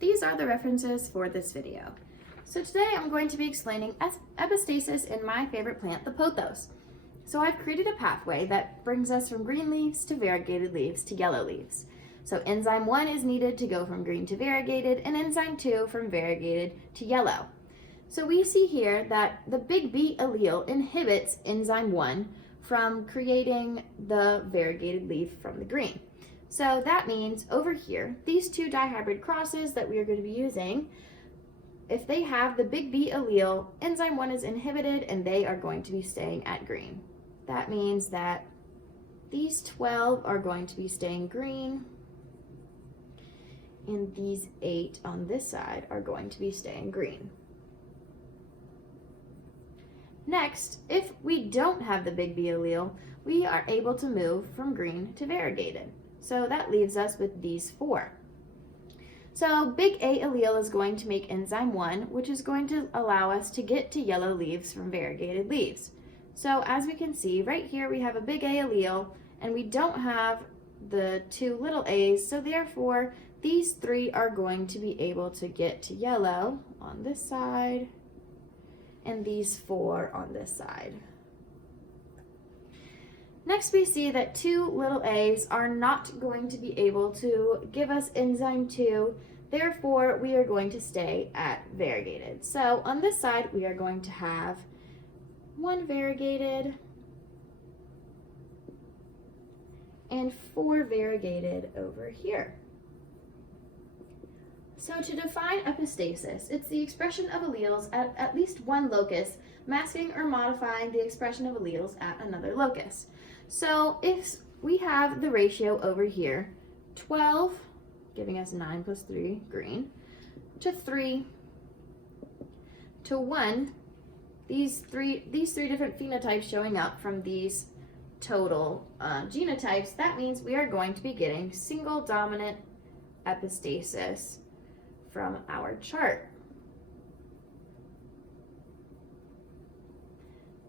These are the references for this video. So today I'm going to be explaining epistasis in my favorite plant, the pothos. So I've created a pathway that brings us from green leaves to variegated leaves to yellow leaves. So enzyme 1 is needed to go from green to variegated, and enzyme 2 from variegated to yellow. So we see here that the big B allele inhibits enzyme 1 from creating the variegated leaf from the green. So that means over here, these two dihybrid crosses that we are going to be using, if they have the big B allele, enzyme 1 is inhibited and they are going to be staying at green. That means that these 12 are going to be staying green, and these 8 on this side are going to be staying green. Next, if we don't have the big B allele, we are able to move from green to variegated. So that leaves us with these 4. So big A allele is going to make enzyme 1, which is going to allow us to get to yellow leaves from variegated leaves. So as we can see, right here we have a big A allele, and we don't have the 2 little a's, so therefore these 3 are going to be able to get to yellow on this side, and these 4 on this side. Next, we see that 2 little a's are not going to be able to give us enzyme 2, therefore we are going to stay at variegated. So on this side, we are going to have 1 variegated and 4 variegated over here. So to define epistasis, it's the expression of alleles at least one locus, masking or modifying the expression of alleles at another locus. So if we have the ratio over here, 12, giving us 9 plus 3, green, to 3, to 1, these three different phenotypes showing up from these total genotypes, that means we are going to be getting single dominant epistasis from our chart.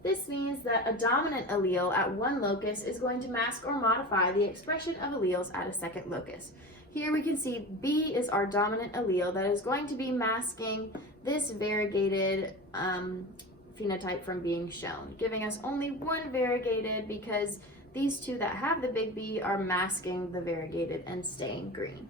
This means that a dominant allele at one locus is going to mask or modify the expression of alleles at a second locus. Here we can see B is our dominant allele that is going to be masking this variegated phenotype from being shown, giving us only 1 variegated because these 2 that have the big B are masking the variegated and staying green.